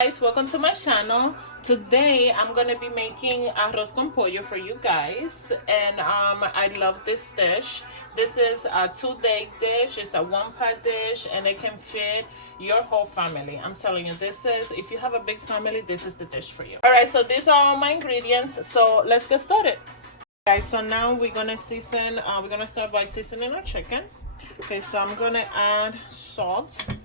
Guys, welcome to my channel. Today I'm gonna be making arroz con pollo for you guys, and I love this dish. This is a 2-day dish. It's a one-pot dish, and it can fit your whole family. I'm telling you, this is, if you have a big family, this is the dish for you. All right, so these are all my ingredients, so let's get started. Guys, so now we're gonna season. We're gonna start by seasoning our chicken. Okay, so I'm gonna add salt,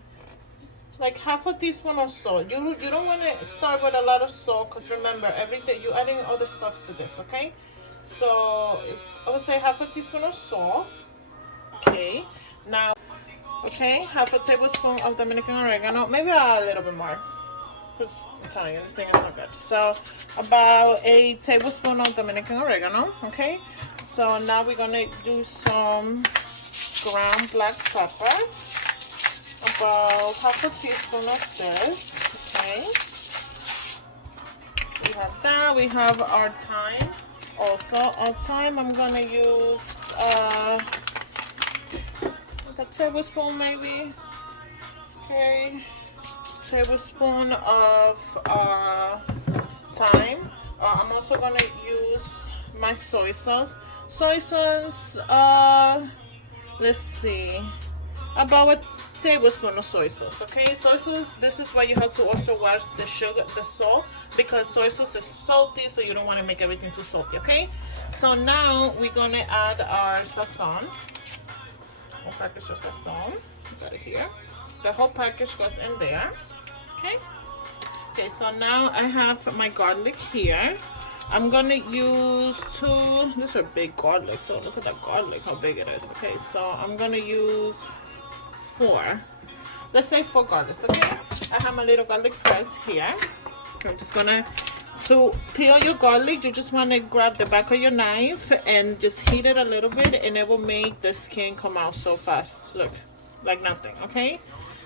like half a teaspoon of salt. You don't want to start with a lot of salt, because remember, everything you're adding other stuff to this. Okay, so I would say half a teaspoon of salt. Okay, now, okay, half a tablespoon of Dominican oregano, maybe a little bit more, because I'm telling you, this thing is so good. So about a tablespoon of Dominican oregano. Okay, so now we're gonna do some ground black pepper, about half a teaspoon of this. Okay, we have that. We have our thyme. Also, our thyme, I'm gonna use like a tablespoon maybe. Okay, tablespoon of thyme. I'm also gonna use my soy sauce. Soy sauce, let's see, about a tablespoon of soy sauce. Okay, soy sauce, this is why you have to also watch the sugar, the salt, because soy sauce is salty, so you don't want to make everything too salty. Okay, so now we're gonna add our sazon. One package of sazon, got it here. The whole package goes in there. Okay, okay, so now I have my garlic here. I'm gonna use two, these are big garlic, so look at that garlic, how big it is. Okay, so I'm gonna use 4, let's say 4 garlics. Okay, I have my little garlic press here. I'm just gonna, so peel your garlic, you just want to grab the back of your knife and just heat it a little bit, and it will make the skin come out so fast, look, like nothing. Okay,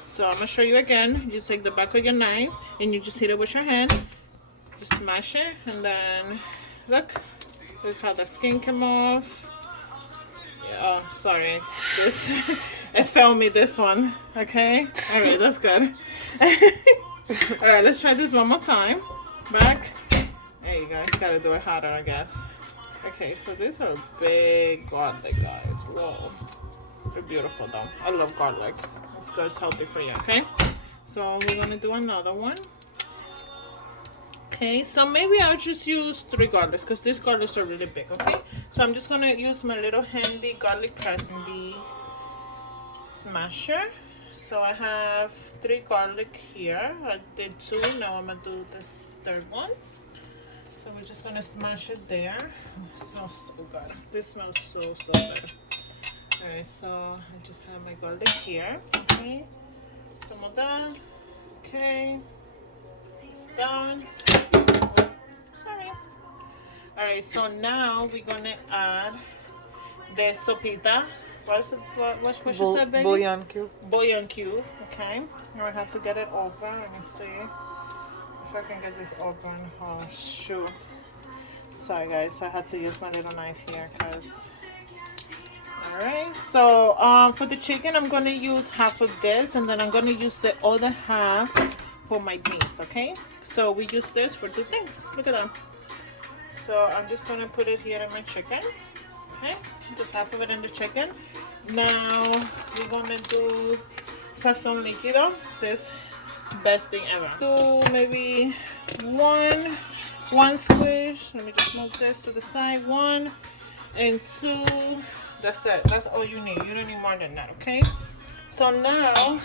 so I'm gonna show you again. You take the back of your knife and you just hit it with your hand, just smash it, and then look how the skin came off. Oh, sorry, this it failed me, this one. Okay, all right, that's good. All right, let's try this one more time. Back. There you go. You gotta do it harder, I guess. Okay, so these are big garlic, guys. Whoa, they're beautiful though. I love garlic. It's good. It's healthy for you. Okay, so we're gonna do another one. Okay, so maybe I'll just use 3 garlics, because these garlics are really big. Okay, so I'm just gonna use my little handy garlic press and the smasher. So I have 3 garlic here. I did 2. Now I'm gonna do this 3rd one. So we're just gonna smash it there. Oh, it smells so good. This smells so good. All right, so I just have my garlic here. Okay, some of that. Okay, it's done. Sorry. All right, so now we're gonna add the sopita. What is it? What you said, baby? Bouillon cube. Bouillon cube. Okay. Now I have to get it open. Let me see if I can get this open. Oh shoot! Sorry guys, I had to use my little knife here, cause. All right. So for the chicken, I'm gonna use half of this, and then I'm gonna use the other half for my beans. Okay. So we use this for 2 things. Look at that. So I'm just gonna put it here in my chicken. Okay, just half of it in the chicken. Now we're gonna do sazon líquido. This best thing ever. Do maybe one squish. Let me just move this to the side. 1 and 2. That's it. That's all you need. You don't need more than that. Okay. So now,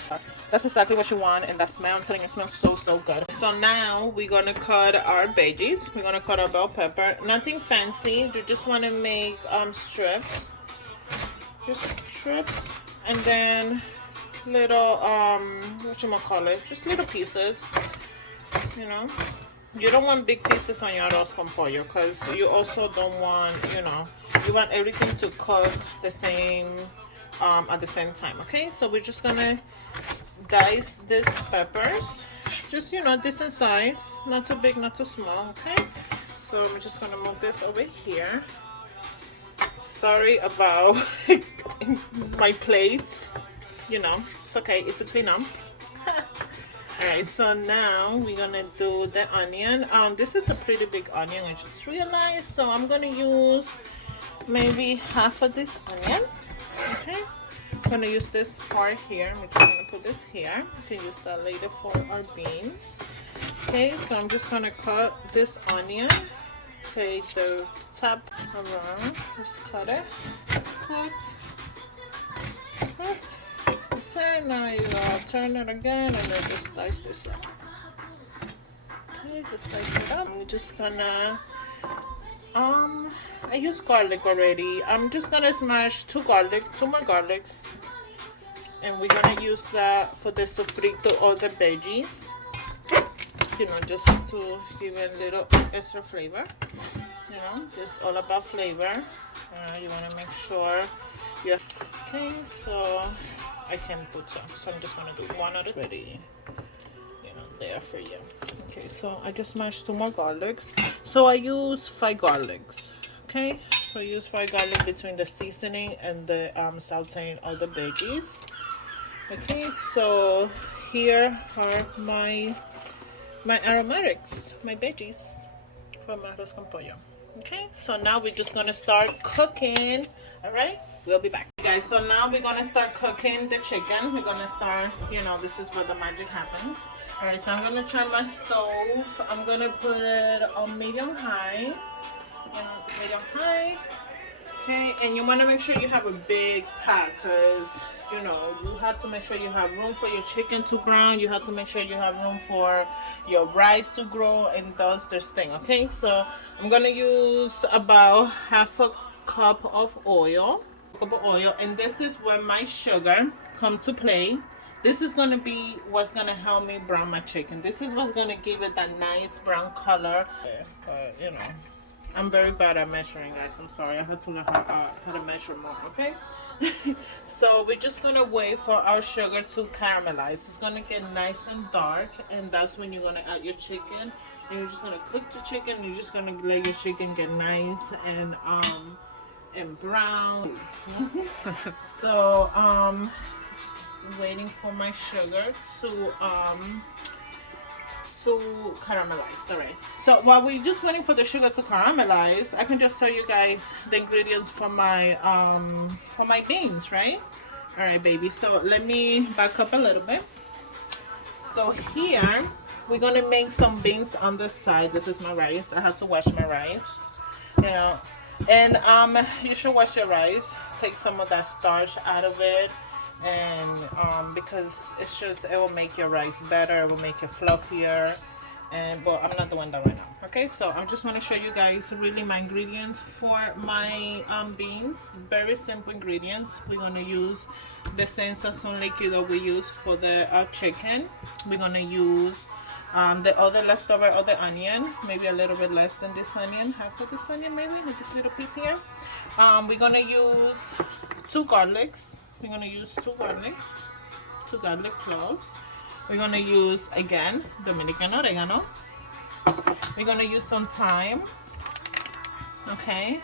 that's exactly what you want, and that smell, I'm telling you, it smells so good. So now we're gonna cut our veggies. We're gonna cut our bell pepper. Nothing fancy. You just want to make strips, just strips, and then little just little pieces. You know, you don't want big pieces on your arroz con pollo, because you also don't want, you want everything to cook the same. At the same time. Okay, so we're just gonna dice these peppers, just decent size, not too big, not too small. Okay, so we're just gonna move this over here. Sorry about my plates, it's okay, it's a clean up. Alright, so now we're gonna do the onion. This is a pretty big onion, I just realized. So I'm gonna use maybe half of this onion. Okay, I'm gonna use this part here. I'm just gonna put this here. You can use that later for our beans. Okay, so I'm just gonna cut this onion. Take the top around, just cut it. Cut. That's it. Now you turn it again and then just slice this up. Okay, just slice it up. I'm just gonna I use garlic already. I'm just gonna smash two more garlics, and we're gonna use that for the sofrito or the veggies. You know, just to give it a little extra flavor. You know, just all about flavor. You want to make sure you. Okay, so I can put some. So I'm just gonna do one at a time. There for you. Okay, so I just mashed two more garlics. So I use 5 garlics. Okay, so I use 5 garlic between the seasoning and the sauteing all the veggies. Okay, so here are my aromatics, my veggies for my arroz con pollo. Okay, so now we're just gonna start cooking. All right, we'll be back, guys. So now we're gonna start cooking the chicken. We're gonna start, this is where the magic happens. All right, so I'm gonna turn my stove. I'm gonna put it on medium high. Medium high. Okay, and you want to make sure you have a big pot, because you have to make sure you have room for your chicken to brown. You have to make sure you have room for your rice to grow and does this thing. Okay, so I'm gonna use about half a cup of oil, and this is where my sugar come to play. This is gonna be what's gonna help me brown my chicken. This is what's gonna give it that nice brown color. But I'm very bad at measuring, guys. I'm sorry. I had to learn how to measure more. Okay. So we're just gonna wait for our sugar to caramelize. It's gonna get nice and dark, and that's when you're gonna add your chicken. And you're just gonna cook the chicken. And you're just gonna let your chicken get nice and brown. So just waiting for my sugar to caramelize. Alright, so while we're just waiting for the sugar to caramelize, I can just tell you guys the ingredients for my beans, right? Alright, baby, so let me back up a little bit. So here we're gonna make some beans on the side. This is my rice. I had to wash my rice, and you should wash your rice, take some of that starch out of it, and because it will make your rice better, it will make it fluffier. But I'm not doing that right now. Okay, so I just want to show you guys really my ingredients for my beans. Very simple ingredients. We're gonna use the same sazon liquid that we use for the chicken. We're gonna use the other leftover of the onion, maybe a little bit less than this onion, half of this onion maybe, with this little piece here. We're gonna use 2 garlics. We're gonna use 2 garlic cloves. We're gonna use, again, Dominican oregano. We're gonna use some thyme, okay,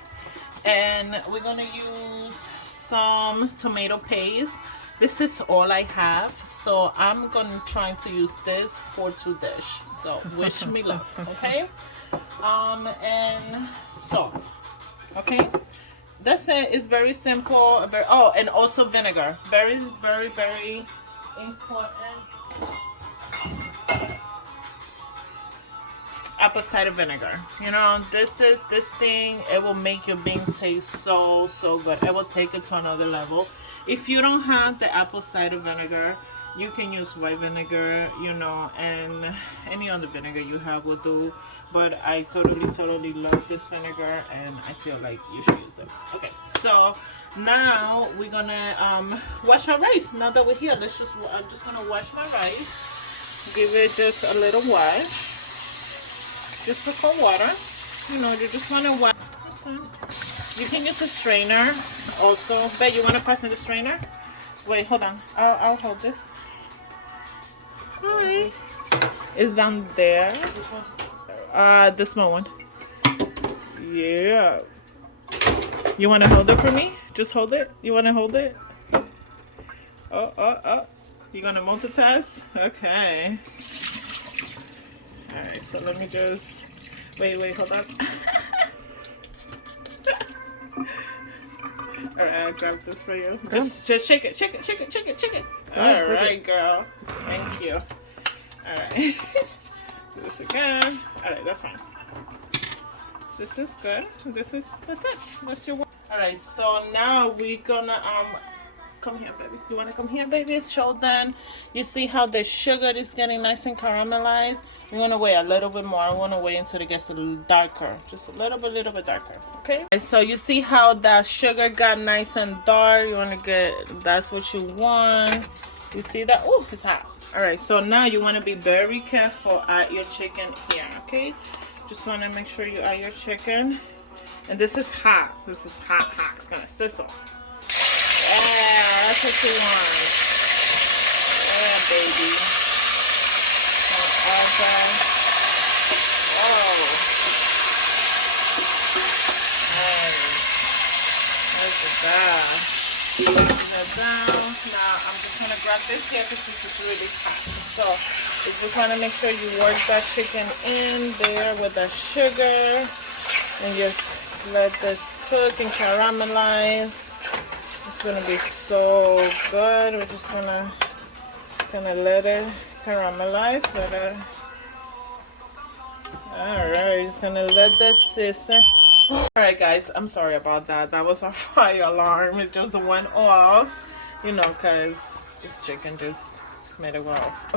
and we're gonna use some tomato paste. This is all I have, so I'm gonna try to use this for 2 dishes. So wish me luck, okay? And salt, okay. That's it. It's very simple. And also vinegar. Very, very, very important. Apple cider vinegar. This thing, it will make your beans taste so good. It will take it to another level. If you don't have the apple cider vinegar, you can use white vinegar, and any other vinegar you have will do. But I totally love this vinegar, and I feel like you should use it. Okay, so now we're gonna wash our rice. Now that we're here, I'm just gonna wash my rice. Give it just a little wash. Just with cold water. You just wanna wash. You can use a strainer also. Babe, you wanna pass me the strainer? Wait, hold on. I'll hold this. Hi. It's down there. The small one. Yeah. You want to hold it for me? Just hold it. You want to hold it? Oh. You're gonna multitask? Okay. Alright, so let me just wait, hold up. Alright, I'll grab this for you. Just shake it. Alright, girl. Thank you. Alright. Do this again. Alright, that's fine. This is good. That's it. That's your work. Alright, so now we're gonna come here, baby. You wanna come here, baby? So then you see how the sugar is getting nice and caramelized. You wanna wait a little bit more. I wanna wait until it gets a little darker. Just a little bit darker. Okay? So you see how that sugar got nice and dark. You wanna get, that's what you want. You see that? Ooh, it's hot. Alright, so now you wanna be very careful at your chicken here, okay? Just wanna make sure you add your chicken. And this is hot. This is hot. It's gonna sizzle. Yeah, that's what you want. Yeah, baby. Okay. Oh. Look at that. Put that down. Now I'm just gonna grab this here because this is really hot. So you just wanna make sure you work that chicken in there with the sugar and just let this cook and caramelize. It's gonna be so good. We're just gonna let it caramelize. Alright, just gonna let this sizzle. Alright guys, I'm sorry about that. That was our fire alarm. It just went off. You know, cause this chicken just made it go off.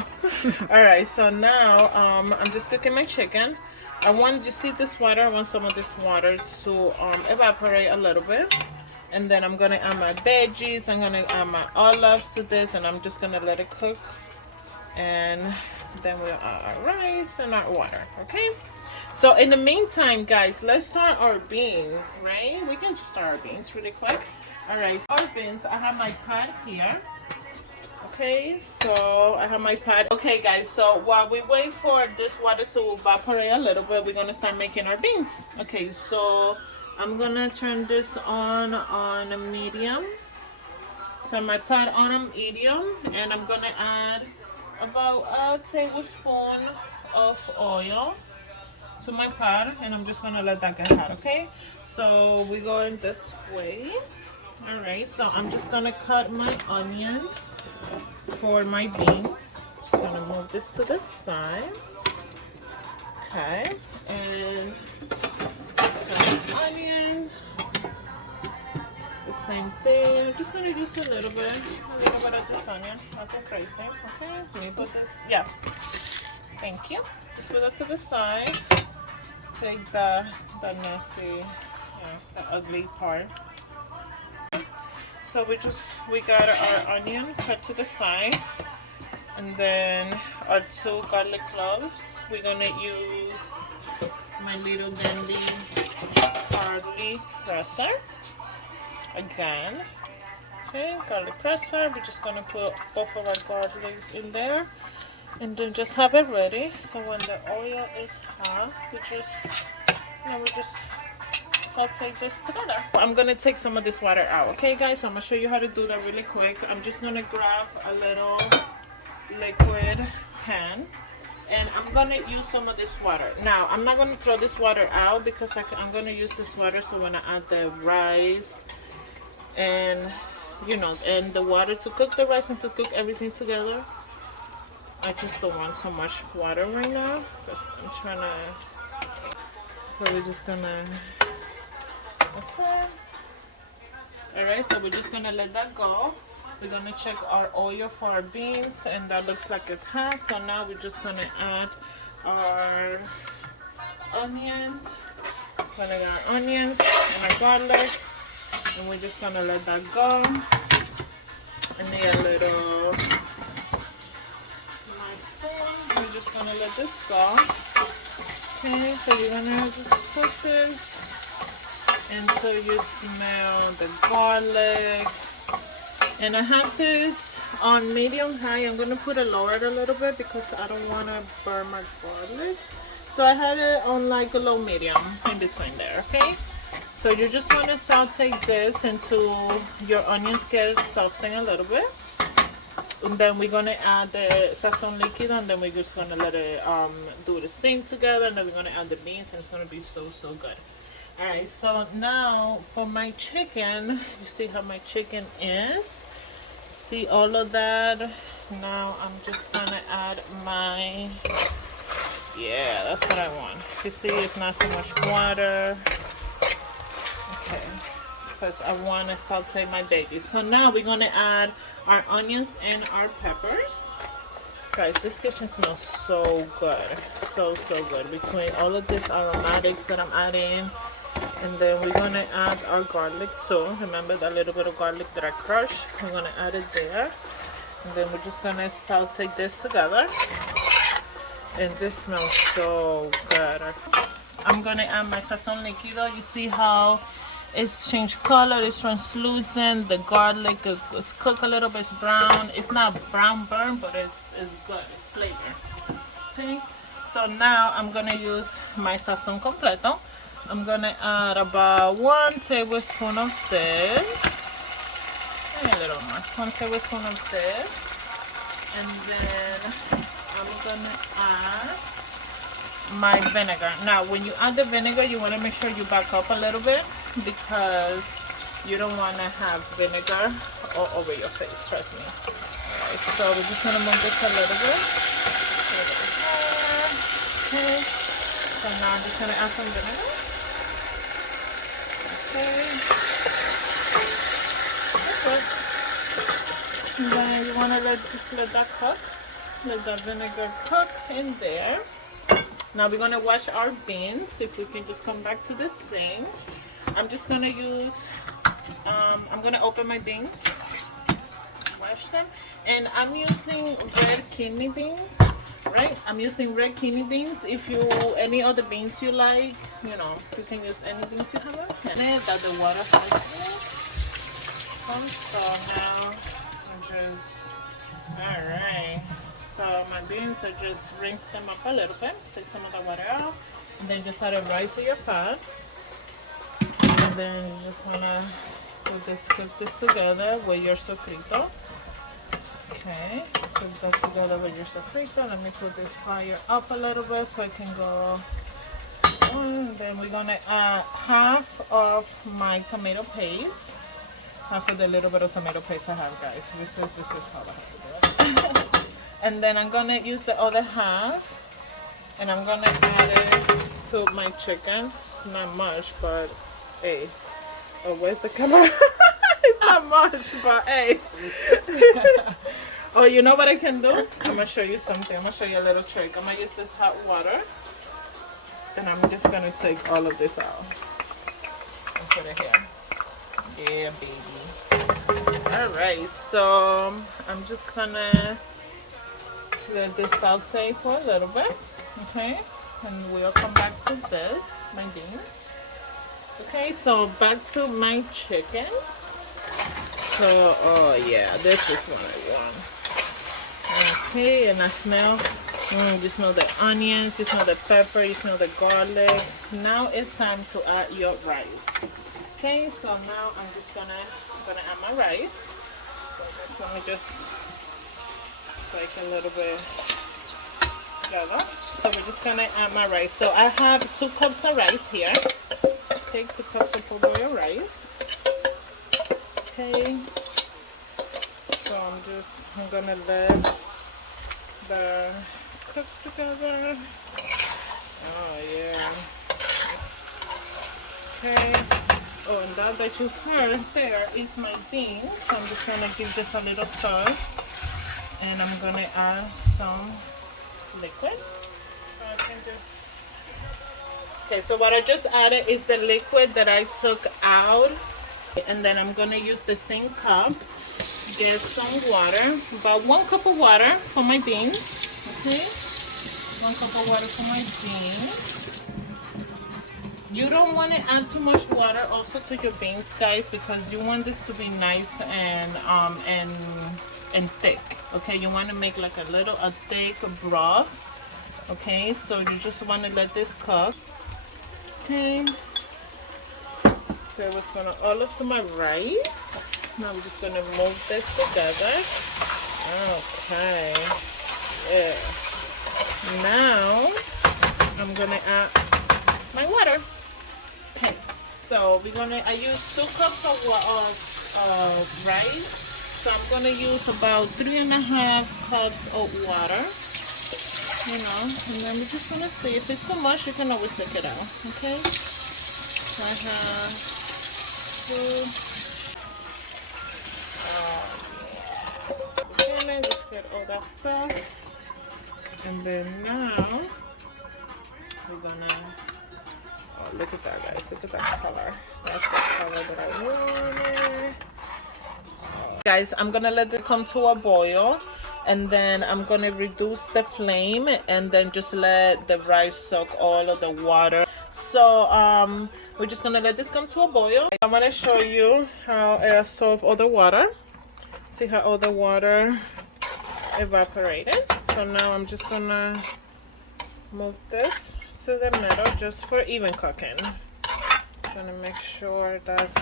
Alright, so now I'm just cooking my chicken. I want, you see this water? I want some of this water to evaporate a little bit. And then I'm gonna add my veggies. I'm gonna add my olives to this, and I'm just gonna let it cook. And then we'll add our rice and our water. Okay. So in the meantime, guys, let's start our beans. Right? We can just start our beans really quick. All right. So our beans. I have my pot here. Okay. So I have my pot. Okay, guys. So while we wait for this water to evaporate a little bit, we're gonna start making our beans. Okay. So I'm gonna turn this on a medium. Turn my pot on a medium, and I'm gonna add about a tablespoon of oil to my pot, and I'm just gonna let that get hot. Okay, so we're going this way. All right, so I'm just gonna cut my onion for my beans. Just gonna move this to the side. Okay, and onion, the same thing. I'm just gonna use a little bit of this onion, nothing crazy. Okay, let me put this, yeah, thank you. Just put that to the side. Take the nasty, the ugly part. So we got our onion cut to the side, and then our 2 garlic cloves. We're gonna use my little dandy garlic presser again. Okay, garlic presser. We're just gonna put both of our garlics in there, and then just have it ready. So when the oil is hot, we just saute this together. I'm gonna take some of this water out. Okay, guys. So I'm gonna show you how to do that really quick. I'm just gonna grab a little liquid pan. And I'm gonna use some of this water. Now, I'm not gonna throw this water out because I'm gonna use this water so when I add the rice and and the water to cook the rice and to cook everything together, I just don't want so much water right now because I'm trying to. So we're just gonna. That's it. All right, so we're just gonna let that go. We're gonna check our oil for our beans, and that looks like it's hot. So now we're just gonna add our onions. We're gonna add our onions and our garlic, and we're just gonna let that go. And then a little nice spoon. We're just gonna let this go. Okay, so you're gonna just cook this until you smell the garlic. And I have this on medium high. I'm gonna put it lower a little bit because I don't wanna burn my garlic. So I had it on like a low medium in between there, okay? So you just wanna saute this until your onions get softened a little bit. And then we're gonna add the sazon líquido, and then we're just gonna let it do the steam together, and then we're gonna add the beans, and it's gonna be so good. All right, so now for my chicken, you see how my chicken is. See all of that. Now I'm just gonna add my, yeah, that's what I want. You see, it's not so much water. Okay, because I want to saute my veggies. So now we're gonna add our onions and our peppers. Guys, this kitchen smells so good, so good. Between all of these aromatics that I'm adding, and then we're gonna add our garlic too. Remember that little bit of garlic that I crushed? We're gonna add it there, and then we're just gonna saute this together. And this smells so good. I'm gonna add my sazon líquido. You see how it's changed color, it's translucent, the garlic, it's cooked a little bit, it's brown. It's not brown burn, but it's good, it's flavor. Okay, so now I'm gonna use my sazon completo. I'm gonna add about 1 tablespoon of this, and a little more, 1 tablespoon of this, and then I'm gonna add my vinegar. Now when you add the vinegar, you want to make sure you back up a little bit, because you don't want to have vinegar all over your face, trust me. Alright, so we're just going to move this a little bit. Okay, so now I'm just going to add some vinegar. Okay, that's it. And then you want to just let that cook, let that vinegar cook in there. Now we're gonna wash our beans. If we can just come back to the sink. I'm just gonna use, I'm gonna open my beans, wash them, and I'm using red kidney beans, right? I'm using red kidney beans. If you, any other beans you like, you know, you can use any beans you have in it that the water has in it. So now I'm just, alright. So my beans, I just rinse them up a little bit, take some of the water out, and then just add it right to your pot. And then you just wanna cook this together with your sofrito. Okay, cook that together with your sofrito. Let me put this fire up a little bit so I can go on. And then we're gonna add half of my tomato paste, half of the little bit of tomato paste I have, guys. This is how I have to do it. And then I'm gonna use the other half, and I'm gonna add it to my chicken. It's not much, but hey, oh, where's the camera? It's not much, but hey. Oh, you know what I can do? I'm gonna show you something. I'm gonna show you a little trick. I'm gonna use this hot water, and I'm just gonna take all of this out and put it here. Yeah, baby. All right, so I'm just gonna let this saute for a little bit, okay, and we'll come back to this, my beans. Okay, so back to my chicken. So, oh yeah, this is what I want. Okay, and I smell, you smell the onions, you smell the pepper, you smell the garlic. Now it's time to add your rice. Okay, so now I'm just gonna add my rice. So let me just like a little bit together. So we're just gonna add my rice. So I have 2 cups of rice here. Take 2 cups of pollo rice. Okay. So I'm gonna let the cook together. Oh yeah. Okay. Oh, and that you heard there is my beans. So I'm just gonna give this a little toss. And I'm gonna add some liquid. So I can just, okay, so what I just added is the liquid that I took out. And then I'm gonna use the same cup, get some water, about 1 cup of water for my beans. Okay, 1 cup of water for my beans. You don't want to add too much water also to your beans, guys, because you want this to be nice and thick. Okay, you want to make like a thick broth. Okay, so you just want to let this cook. Okay, so it's gonna all up to my rice. Now I'm just gonna move this together. Okay. Yeah. Now I'm gonna add my water. Okay. So I use 2 cups of rice. So I'm gonna use about 3.5 cups of water. You know, and then we're just gonna see if it's too much. You can always take it out. Okay. So I have 2. Okay, just get all that stuff. And then now we're gonna, oh, look at that, guys. Look at that color. That's the color that I wanted. Guys, I'm gonna let it come to a boil, and then I'm gonna reduce the flame and then just let the rice soak all of the water. So we're just gonna let this come to a boil. I'm gonna show you how I absorb all the water. See how all the water evaporated. So now I'm just gonna move this to the middle just for even cooking. Gonna make sure that's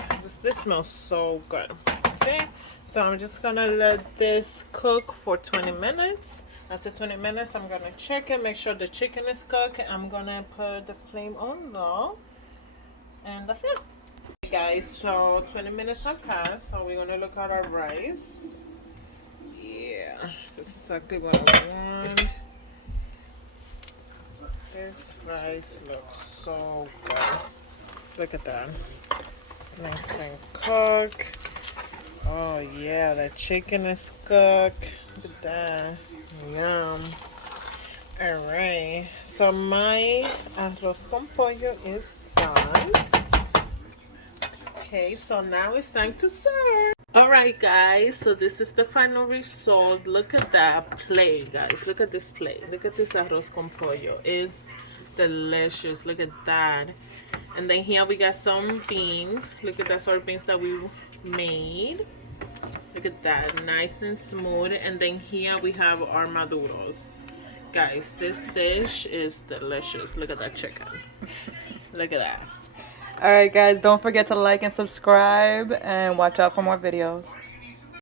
this smells so good. Okay, so I'm just gonna let this cook for 20 minutes. After 20 minutes, I'm gonna check it, make sure the chicken is cooked. I'm gonna put the flame on low, and that's it. Okay, guys, so 20 minutes have passed, so we're gonna look at our rice. Yeah, this is exactly what I want. This rice looks so good. Look at that. It's nice and cooked. Oh yeah, the chicken is cooked. Look at that. Yum. Alright. So my arroz con pollo is done. Okay, so now it's time to serve. Alright guys, so this is the final result. Look at that plate, guys. Look at this plate. Look at this arroz con pollo. It's delicious. Look at that. And then here we got some beans. Look at that sort of beans that we made. Look at that, nice and smooth. And then here we have our maduros. Guys, this dish is delicious. Look at that chicken. Look at that. Alright guys, don't forget to like and subscribe and watch out for more videos.